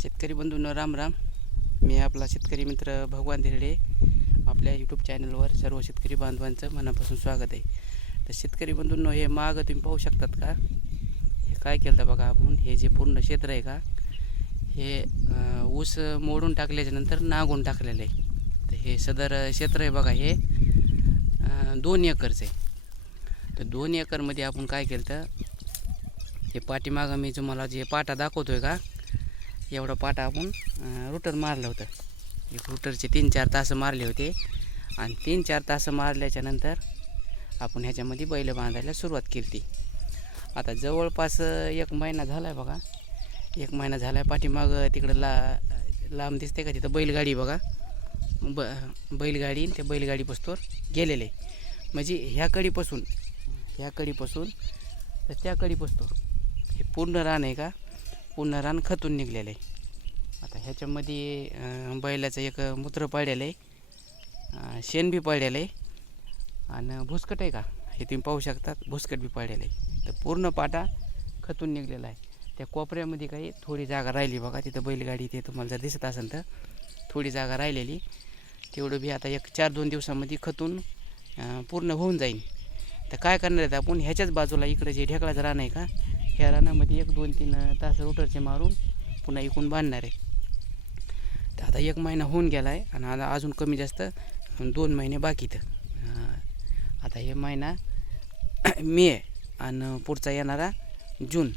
शेतकरी बंधूंनो राम राम. मी आपला शेतकरी मित्र भगवान धिरडे. आपल्या यूट्यूब चॅनलवर सर्व शेतकरी बांधवांचं मनापासून स्वागत आहे. तर शेतकरी बंधूंनो हे मागं तुम्ही पाहू शकतात का? हे काय केलं बघा आपण? हे जे पूर्ण क्षेत्र आहे का? हे ऊस मोडून टाकल्याच्या नंतर नागून टाकलेलं आहे. तर हे सदर क्षेत्र आहे बघा हे दोन एकरचं आहे. तर दोन एकरमध्ये आपण काय केलं तर हे पाठीमागं मी तुम्हाला जे पाटा दाखवतो आहे का? एवढा पाटा आपण रुटर मारलं होतं. एक रुटरचे तीन चार तास मारले होते. आणि तीन चार तास मारल्याच्या नंतर आपण ह्याच्यामध्ये बैल बांधायला सुरुवात केली होती आता जवळपास एक महिना झाला आहे बघा. एक महिना झाला आहे पाठीमागं तिकडं ला लांब दिसते का तिथं बैलगाडी बघा. ब बैलगाडी ते त्या बैलगाडी पस्तोर गेलेले. म्हणजे ह्या कडीपासून ह्या कडीपासून तर त्या कडीपासून हे पूर्ण रान आहे का? पूर्ण रान खतून निघलेलं आहे. आता ह्याच्यामध्ये बैलाचं एक मूत्र पाडलेलं आहे. शेण बी पाडलेलं आहे. आणि भुसकट आहे का? हे तुम्ही पाहू शकतात भुसकट बी पाडलेलं आहे. तर पूर्ण पाटा खतून निघलेला आहे. त्या कोपऱ्यामध्ये काही थोडी जागा राहिली बघा तिथं बैलगाडी ते तुम्हाला जर दिसत असेल तर थोडी जागा राहिलेली. तेवढं बी आता एक चार दोन दिवसामध्ये खतून पूर्ण होऊन जाईल तर काय करणार आहेत आपण? ह्याच्याच बाजूला इकडे जे ढेकळाचं रान आहे का ह्या रानामध्ये एक दोन तीन तास रोटरचे मारून पुन्हा इकून बांधणार आहे. तर आता एक महिना होऊन गेला आहे आणि आता अजून कमी जास्त दोन महिने बाकी तर आता हे महिना मे आणि पुढचा येणारा जून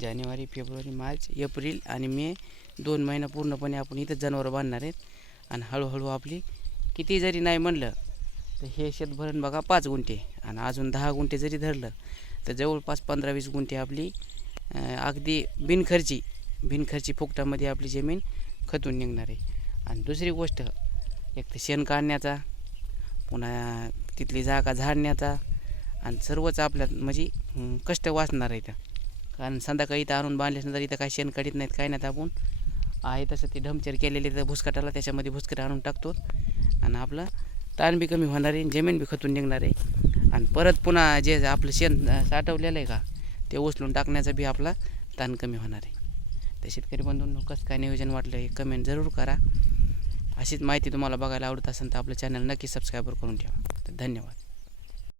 जानेवारी फेब्रुवारी मार्च एप्रिल आणि मे दोन महिना पूर्णपणे आपण इथं जनावरं बांधणार आहेत. आणि हळूहळू आपली किती जरी नाही म्हणलं तर हे शेत भरण बघा पाच गुंठे आणि अजून दहा गुंठे जरी धरलं तर जवळपास पंधरा वीस गुंठे आपली अगदी बिनखर्ची बिनखर्ची फुकटामध्ये आपली जमीन खतून निघणार आहे. आणि दुसरी गोष्ट एक तर शेण काढण्याचा पुन्हा तिथली जागा झाडण्याचा आणि सर्वच आपल्या म्हणजे कष्ट वाचणार आहे इथं. कारण संध्याकाळी इथं आणून बांधल्यानंतर इथं काही शेण काढीत नाहीत काय नाहीत आपण. आहे तसं ते ढमचर केलेले तर भुसकटाला त्याच्यामध्ये भुसकट आणून टाकतो. आणि आपलं ताण बी कमी होणार आहे जमीन बी खतून निघणार आहे. आणि परत पुन्हा जे आपलं शेण साठवलेलं आहे का ते उचलून टाकण्याचा बी आपला ताण कमी होणार आहे. तर शेतकरी बंधूंनो कसं काय नियोजन वाटलं हे कमेंट जरूर करा. अशीच माहिती तुम्हाला बघायला आवडत असेल तर आपलं चॅनल नक्की सबस्क्राईबर करून ठेवा. तर धन्यवाद.